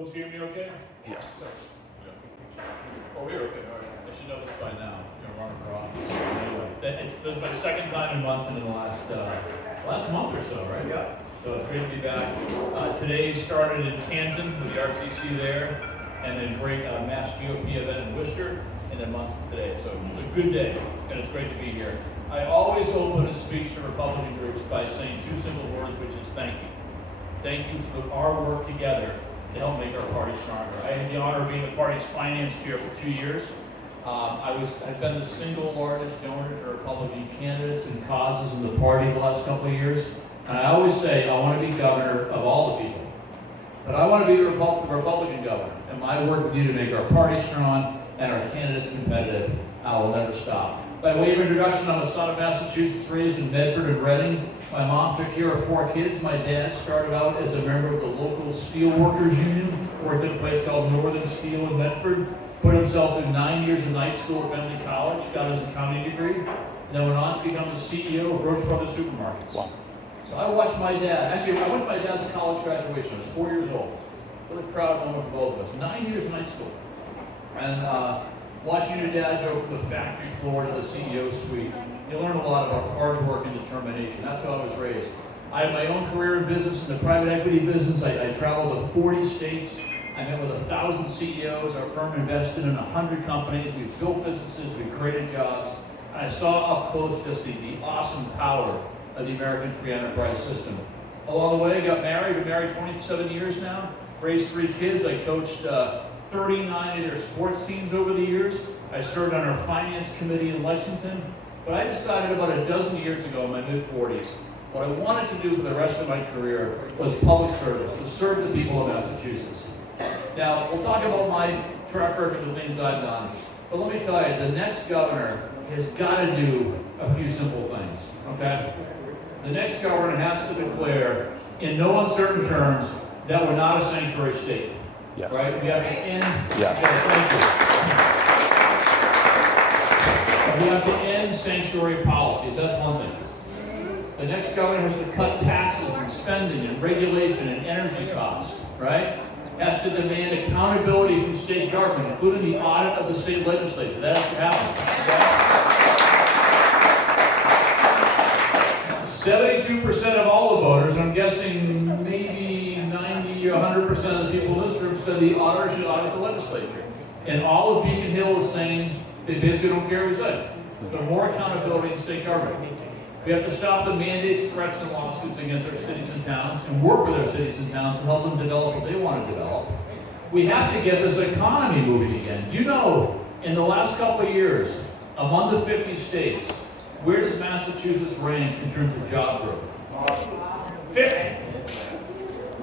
Folks hear me okay? Yes. Oh, we're okay, all right. I should know this by now. You're gonna run across. Anyway, this is my second time in Monson in the last month or so, right? Yeah. So it's great to be back. Today started in Canton with the RTC there, and then great Mass GOP event in Worcester, and then Monson today. So it's a good day, and it's great to be here. I always open a speech to Republican groups by saying two simple words, which is thank you. Thank you for our work together to help make our party stronger. I had the honor of being the party's finance chair for 2 years. I've been the single largest donor to Republican candidates and causes in the party the last couple of years. And I always say I want to be governor of all the people. But I want to be the Republican governor. And my work with you to make our party strong and our candidates competitive, I will never stop. By way of introduction, I'm a son of Massachusetts, raised in Medford and Reading. My mom took care of 4 kids. My dad started out as a member of the local steel workers union, worked at a place called Northern Steel in Medford, put himself through 9 years of night school at Bentley College, got his accounting degree, and then went on to become the CEO of Roach Brothers Supermarkets. Wow. So I watched my dad, actually I went to my dad's college graduation, I was 4 years old. Really proud moment for both of us. 9 years of night school. And watching your dad go from the factory floor to the CEO suite, you learn a lot about hard work and determination. That's how I was raised. I have my own career in business, in the private equity business. I traveled to 40 states. I met with 1,000 CEOs. Our firm invested in 100 companies. We've built businesses. We've created jobs. And I saw up close just the awesome power of the American free enterprise system. Along the way, I got married. Been married 27 years now. Raised 3 kids. I coached 39 of their sports teams over the years. I served on our finance committee in Lexington. But I decided about a dozen years ago in my mid-40s, what I wanted to do for the rest of my career was public service, to serve the people of Massachusetts. Now, we'll talk about my track record of things I've done, but let me tell you, the next governor has got to do a few simple things, okay? The next governor has to declare, in no uncertain terms, that we're not a sanctuary state. Yes. Right? We have to end. Yes. Thank you. We have to end sanctuary policies. That's one thing. The next governor has to cut taxes and spending and regulation and energy costs. Right? Has to demand accountability from state government, including the audit of the state legislature. That has to happen. 72% of all the voters, I'm guessing maybe 90 or 100% of the people in this room said the auditor should audit the legislature. And all of Beacon Hill is saying they basically don't care who's in. There's more accountability in state government. We have to stop the mandates, threats, and lawsuits against our cities and towns and work with our cities and towns to help them develop what they want to develop. We have to get this economy moving again. You know, in the last couple of years, among the 50 states, where does Massachusetts rank in terms of job growth? 50.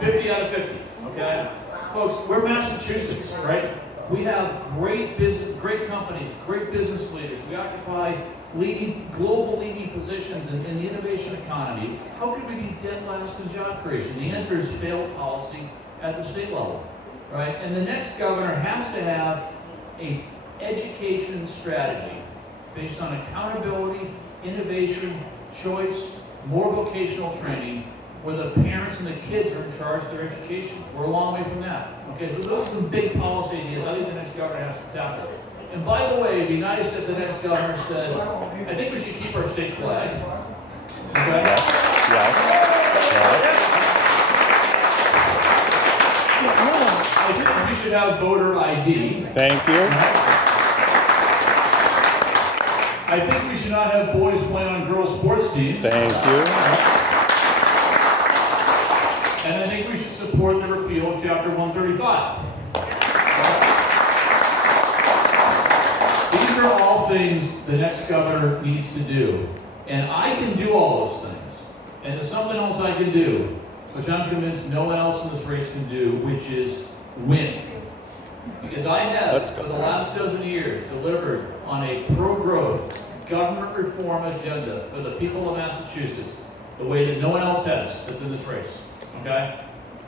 50 out of 50, okay? Folks, we're Massachusetts, right? We have great business, great companies, great business leaders. We occupy global leading positions in the innovation economy. How could we be dead last in job creation? The answer is failed policy at the state level, right? And the next governor has to have an education strategy based on accountability, innovation, choice, more vocational training, where the parents and the kids are in charge of their education. We're a long way from that. Okay, those are some big policy ideas I think the next governor has to tackle. And by the way, it'd be nice if the next governor said, I think we should keep our state flag. Okay? Yes. I think we should have voter ID. Thank you. I think we should not have boys playing on girls' sports teams. Thank you. And I think we should support the repeal of Chapter 135. These are all things the next governor needs to do. And I can do all those things. And there's something else I can do, which I'm convinced no one else in this race can do, which is win. Because I have, for the last dozen years, delivered on a pro-growth government reform agenda for the people of Massachusetts the way that no one else has that's in this race. Okay?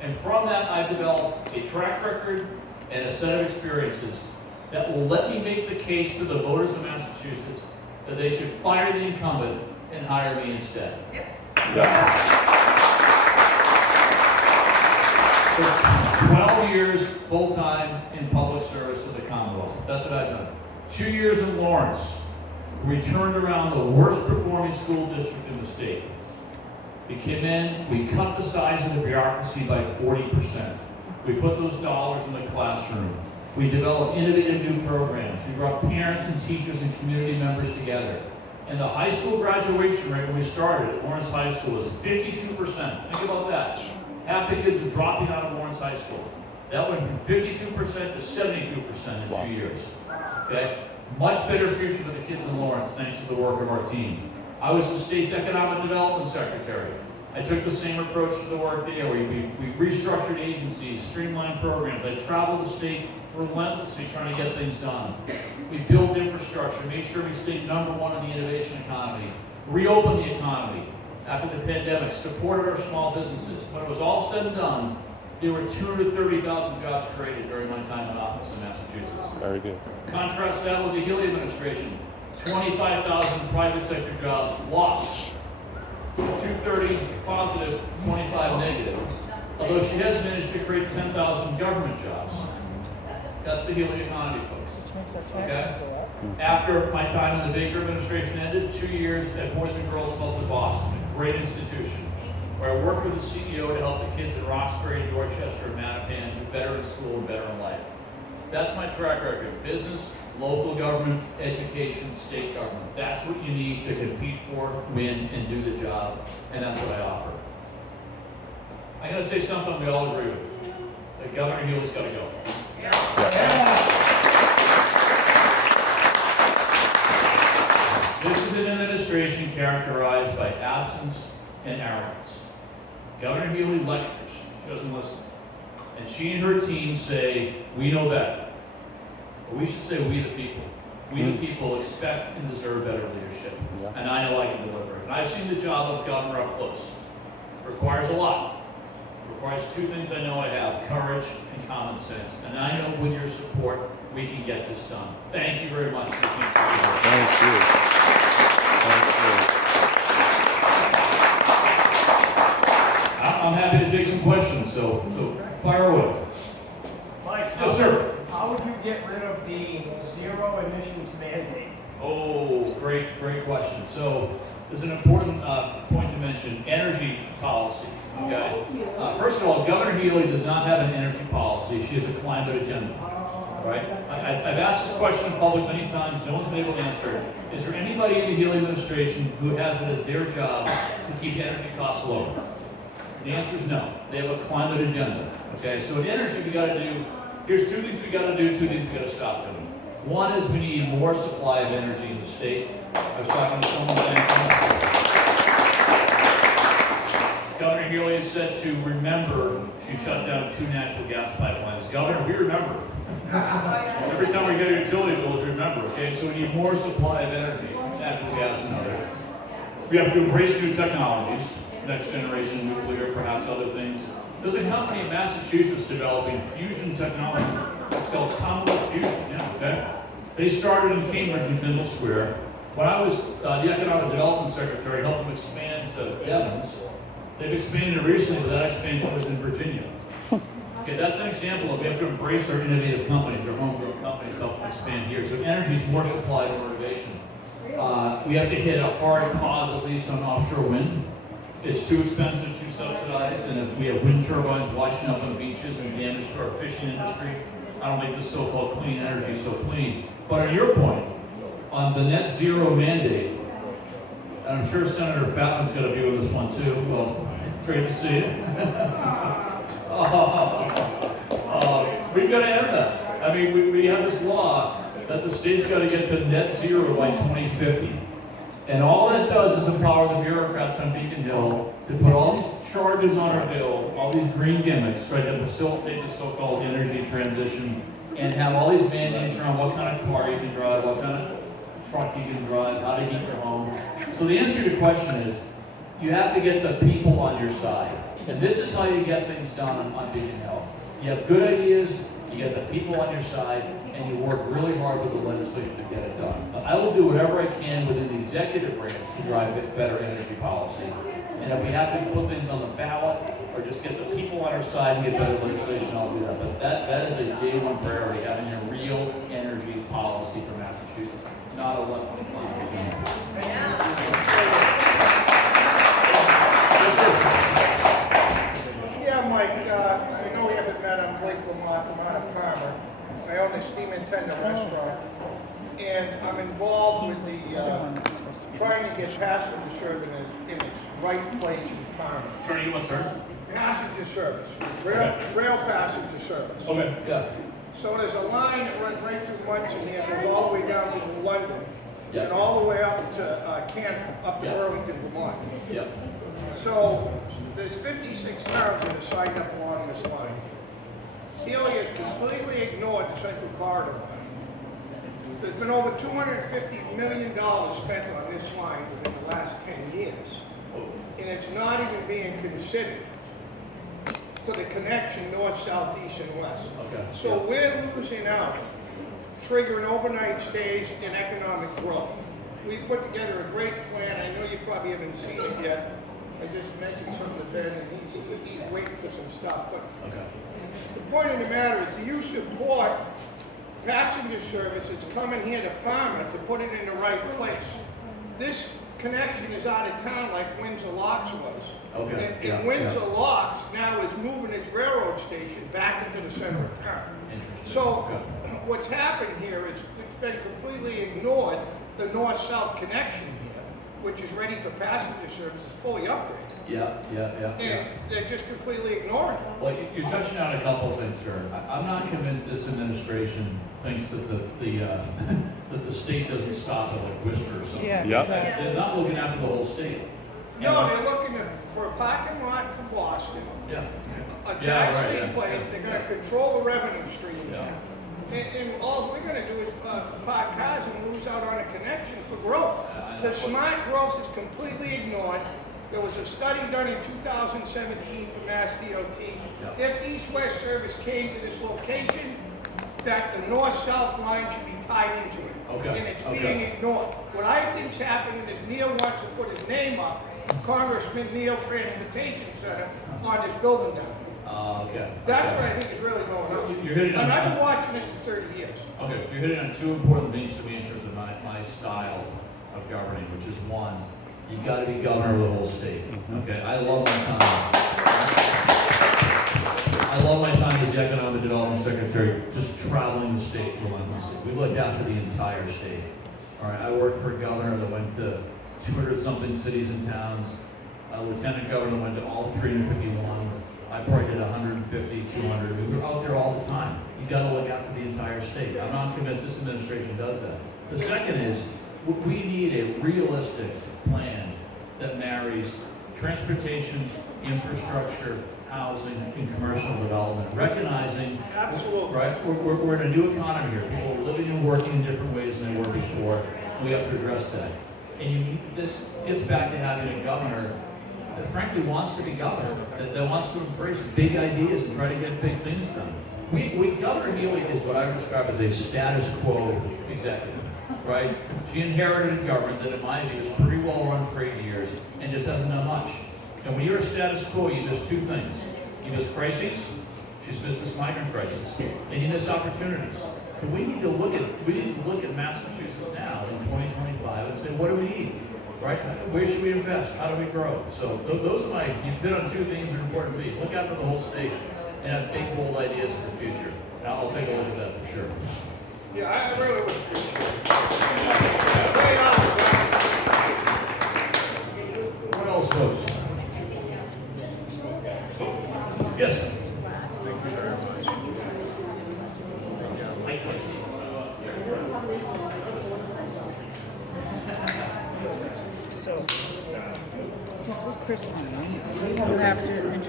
And from that, I've developed a track record and a set of experiences that will let me make the case to the voters of Massachusetts that they should fire the incumbent and hire me instead. Yep. Yes. 12 years full-time in public service to the Commonwealth. That's what I've done. 2 years in Lawrence. We turned around the worst performing school district in the state. We came in, we cut the size of the bureaucracy by 40%. We put those dollars in the classroom. We developed innovative new programs. We brought parents and teachers and community members together. And the high school graduation rate when we started at Lawrence High School was 52%. Think about that. Half the kids were dropping out of Lawrence High School. That went from 52% to 72% in 2 years. Okay? Much better future for the kids in Lawrence thanks to the work of our team. I was the state's economic development secretary. I took the same approach to the work there. We restructured agencies, streamlined programs. I traveled the state relentlessly trying to get things done. We built infrastructure, made sure we stayed #1 in the innovation economy, reopened the economy after the pandemic, supported our small businesses. When it was all said and done, there were 230,000 jobs created during my time in office in Massachusetts. Very good. Contrast that with the Healy administration. 25,000 private sector jobs lost. 230 positive, 25 negative. Although she has managed to create 10,000 government jobs. That's the Healy economy, folks. Okay? After my time in the Baker administration ended, 2 years at Boys and Girls Clubs of Boston, a great institution, where I worked with the CEO to help the kids in Roxbury, Dorchester, and Mattapan do better in school and better in life. That's my track record. Business, local government, education, state government. That's what you need to compete for, win, and do the job, and that's what I offer. I'm going to say something we all agree with. That Governor Healy's got to go. This is an administration characterized by absence and arrogance. Governor Healy lectures, she doesn't listen. And she and her team say, we know better. But we should say we the people. We the people expect and deserve better leadership. Yeah. And I know I can deliver it. And I've seen the job of governor up close. It requires a lot. It requires two things I know I have, courage and common sense. And I know with your support, we can get this done. Thank you very much. Thank you. Thank you. I'm happy to take some questions, so fire away. Mike, Yes, sir. how would you get rid of the zero emissions mandate? Oh, great question. So there's an important point to mention, energy policy. Okay. First of all, Governor Healy does not have an energy policy. She has a climate agenda. Right? I've asked this question in public many times. No one's been able to answer it. Is there anybody in the Healy administration who has it as their job to keep energy costs low? The answer is no. They have a climate agenda. Okay, so in energy we got to do, here's two things we got to do, two things we got to stop doing. One is we need more supply of energy in the state. I was talking to someone saying, Governor Healy has said to remember, she shut down 2 natural gas pipelines. Governor, we remember. Every time we get a utility bill, we remember, okay? So we need more supply of energy, natural gas and other. We have to embrace new technologies. Next generation nuclear, perhaps other things. There's a company in Massachusetts developing fusion technology. It's called Commonwealth Fusion, okay? They started in Cambridge and Kendall Square. When I was the Economic Development Secretary, helped them expand to Devens. They've expanded it recently, but that expansion was in Virginia. Okay, that's an example of we have to embrace our innovative companies, our homegrown companies, help them expand here. So energy is more supply than motivation. We have to hit a hard pause, at least on offshore wind. It's too expensive to subsidize, and if we have wind turbines washing up on beaches and damage to our fishing industry, I don't make this so-called clean energy so clean. But on your point, on the net zero mandate, and I'm sure Senator Fatman's going to be with us one too. Well, great to see you. We've got to end that. I mean, we have this law that the state's got to get to net zero by 2050. And all that does is empower the bureaucrats on Beacon Hill to put all these charges on our bill, all these green gimmicks, right, to facilitate the so-called energy transition, and have all these mandates around what kind of car you can drive, what kind of truck you can drive, how to heat your home. So the answer to your question is, you have to get the people on your side. And this is how you get things done on Beacon Hill. You have good ideas, you get the people on your side, and you work really hard with the legislature to get it done. I will do whatever I can within the executive branch to drive better energy policy. And if we have to put things on the ballot, or just get the people on our side and get better legislation, I'll do that. But that is a day one priority, having a real energy policy for Massachusetts, not a one Yeah, Mike, I know we haven't met. I'm Blake Lamont. I'm out of Palmer. I own the Steam and Tender restaurant. And I'm involved with the, trying to get passenger service in its right place in Palmer. Trying to get what, sir? Passenger service, rail passenger service. Okay, yeah. So there's a line that runs right through Monson here, goes all the way down to London, Yeah. and all the way up to Kent, up to Yeah. Burlington, Vermont. Yep. So there's 56 towns that are signed up along this line. Kennealy has completely ignored the Central Corridor line. There's been over $250 million spent on this line within the last 10 years. And it's not even being considered for the connection north, south, east, and west. Okay. So we're losing out, triggering overnight stays and economic growth. We put together a great plan. I know you probably haven't seen it yet. I just mentioned some of the Ben, and he's waiting for some stuff. But Okay. the point of the matter is, do you support passenger service that's coming here to Palmer to put it in the right place? This connection is out of town like Windsor Locks was. Okay, And yeah, Windsor yeah. Locks now is moving its railroad station back into the center of town. Interesting. So Okay. what's happened here is it's been completely ignored, the north-south connection here, which is ready for passenger services, fully upgraded. Yeah, yeah. And they're just completely ignoring it. Well, you're touching on a couple of things, sir. I'm not convinced this administration thinks that that the state doesn't stop at like Worcester or something. Yep. They're not looking after the whole state. No, they're looking for a parking lot for Boston, Yeah. a Yeah, tax right, free yeah. place, they're gonna control the revenue stream. Yeah. And all we're gonna do is park cars and lose out on a connection for growth. I know. The smart growth is completely ignored. There was a study done in 2017 for Mass DOT. Yeah. If east-west service came to this location, that the north-south line should be tied into it. Okay, And it's okay. being ignored. What I think's happening is Neil wants to put his name up, Congressman Neil Transportation Center, on this building down there. Okay. That's okay. what I think is really going on. You're hitting on. And I've been watching this for 30 years. Okay, you're hitting on two important things to me in terms of my style of governing, which is one, you gotta be governor of the whole state. Okay, I love my time. I love my time as the Economic Development Secretary, just traveling the state relentlessly. We looked after the entire state. All right, I worked for a governor that went to 200-something cities and towns, a lieutenant governor that went to all 351. I probably did 150, 200. We were out there all the time. You gotta look after the entire state. I'm not convinced this administration does that. The second is, we need a realistic plan that marries transportation, infrastructure, housing, and commercial development, recognizing, Absolutely. right, we're in a new economy here. People are living and working in different ways than they were before. We have to address that. And this gets back to having a governor that frankly wants to be governor, that wants to embrace big ideas and try to get big things done. Governor Healy is what I would describe as a status quo executive, right? She inherited a government that in my view is pretty well run for 8 years and just hasn't done much. And when you're a status quo, you miss two things. You miss crises, she's missed this migrant crisis, and you miss opportunities. So we need to look at Massachusetts now in 2025 and say, what do we need? Right? Where should we invest? How do we grow? So those are you've hit on two things that are important to me. Look after the whole state and have big, bold ideas for the future. And I'll take a look at that for sure. Yeah, I really would appreciate it. Great honor. What else, folks? Yes. So, this is Chris Money. You have to introduce